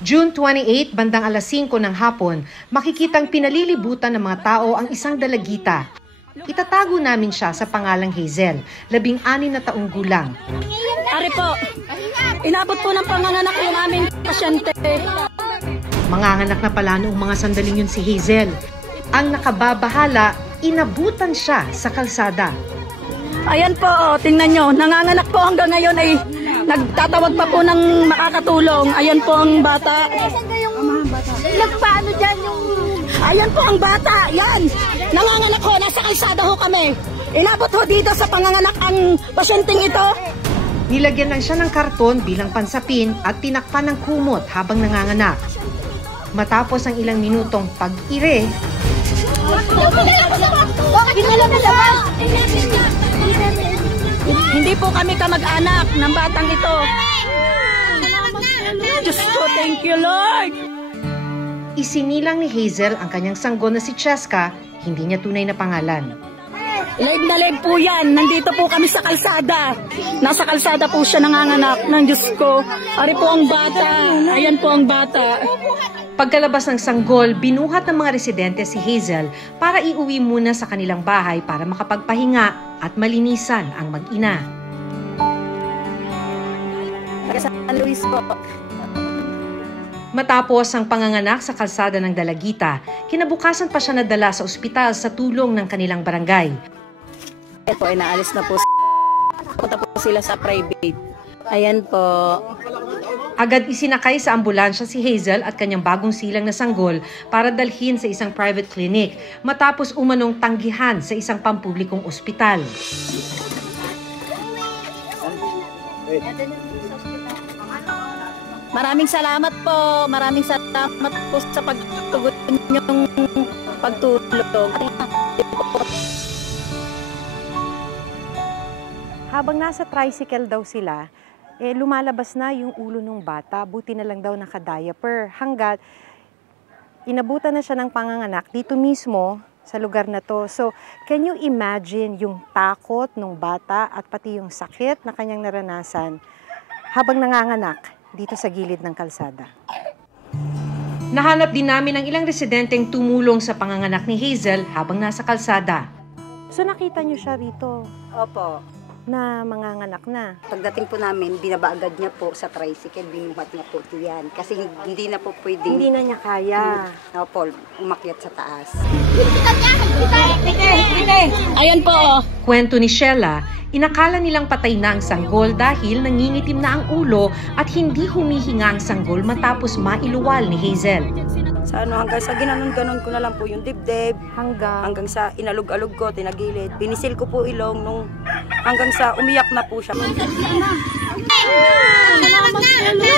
June 28, bandang alas 5 ng hapon, makikitang pinalilibutan ng mga tao ang isang dalagita. Itatago namin siya sa pangalang Hazel, 16 na taong gulang. Ari po, inabot po ng panganganak yung aming pasyente. Manganganak na pala noong mga sandaling yun si Hazel. Ang nakababahala, inabutan siya sa kalsada. Ayan po, tingnan nyo, nanganganak po hanggang ngayon ay nagtatawag pa po ng makakatulong. Ayan po ang bata. Nagpaano dyan yung... Ayan po ang bata, yan. Nanganganak ho, nasa kalsada ho kami. Inabot ho dito sa panganganak ang pasyenteng ito. Nilagyan lang siya ng karton bilang pansapin at tinakpan ng kumot habang nanganganak. Matapos ang ilang minutong pag-ire, hindi po kami kamag-anak ng batang ito. Diyos ko, thank you, Lord. Isinilang ni Hazel ang kanyang sanggol na si Cheska, hindi niya tunay na pangalan. Leg na leg po yan. Nandito po kami sa kalsada. Nasa kalsada po siya nanganganak. Ng Diyos ko. Ari po ang bata. Ayan po ang bata. Pagkalabas ng sanggol, binuhat ng mga residente si Hazel para iuwi muna sa kanilang bahay para makapagpahinga at malinisan ang mag-ina. San Luis po. Matapos ang panganganak sa kalsada ng Dalagita, kinabukasan pa siya nadala sa ospital sa tulong ng kanilang barangay. Ito ay naalis na po. Punta po sila sa private. Ayan po. Agad isinakay sa ambulansya si Hazel at kanyang bagong silang na sanggol para dalhin sa isang private clinic matapos umanong tanggihan sa isang pampublikong ospital. Maraming salamat po. Maraming salamat po sa pagtugon niyong pagtulong. Habang nasa tricycle daw sila, lumalabas na yung ulo ng bata. Buti na lang daw naka-diaper. Hanggat inabutan na siya ng panganganak dito mismo sa lugar na to. So, can you imagine yung takot ng bata at pati yung sakit na kanyang naranasan habang nanganganak dito sa gilid ng kalsada? Nahanap din namin ang ilang residenteng tumulong sa panganganak ni Hazel habang nasa kalsada. So, nakita niyo siya rito? Opo. Na manganganak na. Pagdating po namin, binaba agad niya po sa tricycle, binuhat niya po yan. Kasi hindi na po pwedeng... Hindi na niya kaya. Opo, umakyat sa taas. Ayan po. Kwento ni Sheila, inakala nilang patay na ang sanggol dahil nangingitim na ang ulo at hindi humihinga ang sanggol matapos mailuwal ni Hazel. Sa hanggang sa ginanon-ganon ko na lang po yung dibdib. Hanggang sa inalog-alog ko, tinagilid. Pinisil ko po ilong nung hanggang sa umiyak na po siya.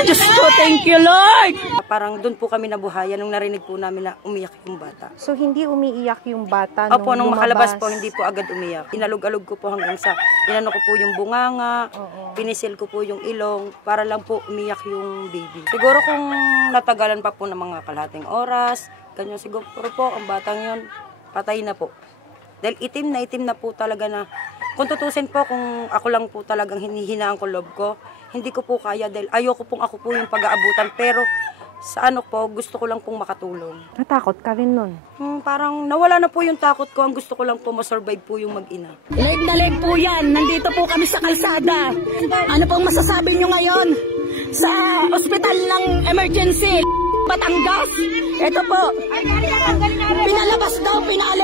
Diyos ko, thank you, Lord! Parang doon po kami nabuhayan nung narinig po namin na umiyak yung bata. So, hindi umiiyak yung bata Opo, nung lumabas? makalabas po, hindi po agad umiyak. Inalog-alog ko po hanggang sa inano ko po yung bunganga, pinisil ko po yung ilong, para lang po umiyak yung baby. Siguro kung natagalan pa po ng mga kalahating oras, ganyan siguro po, ang batang yon patay na po. Dahil itim na po talaga na, kung tutusin po, kung ako lang po talagang hinihinaan ko loob ko, hindi ko po kaya dahil ayoko pong ako po yung pag-aabutan, pero sa ano po, gusto ko lang pong makatulong. Natakot ka rin nun? Parang nawala na po yung takot ko, ang gusto ko lang po masurvive po yung mag-ina. Leg na leg po yan. Nandito po kami sa kalsada. Ano pong masasabi nyo ngayon sa ospital ng emergency Batangas? Ito po, pinalabas daw, pinaalis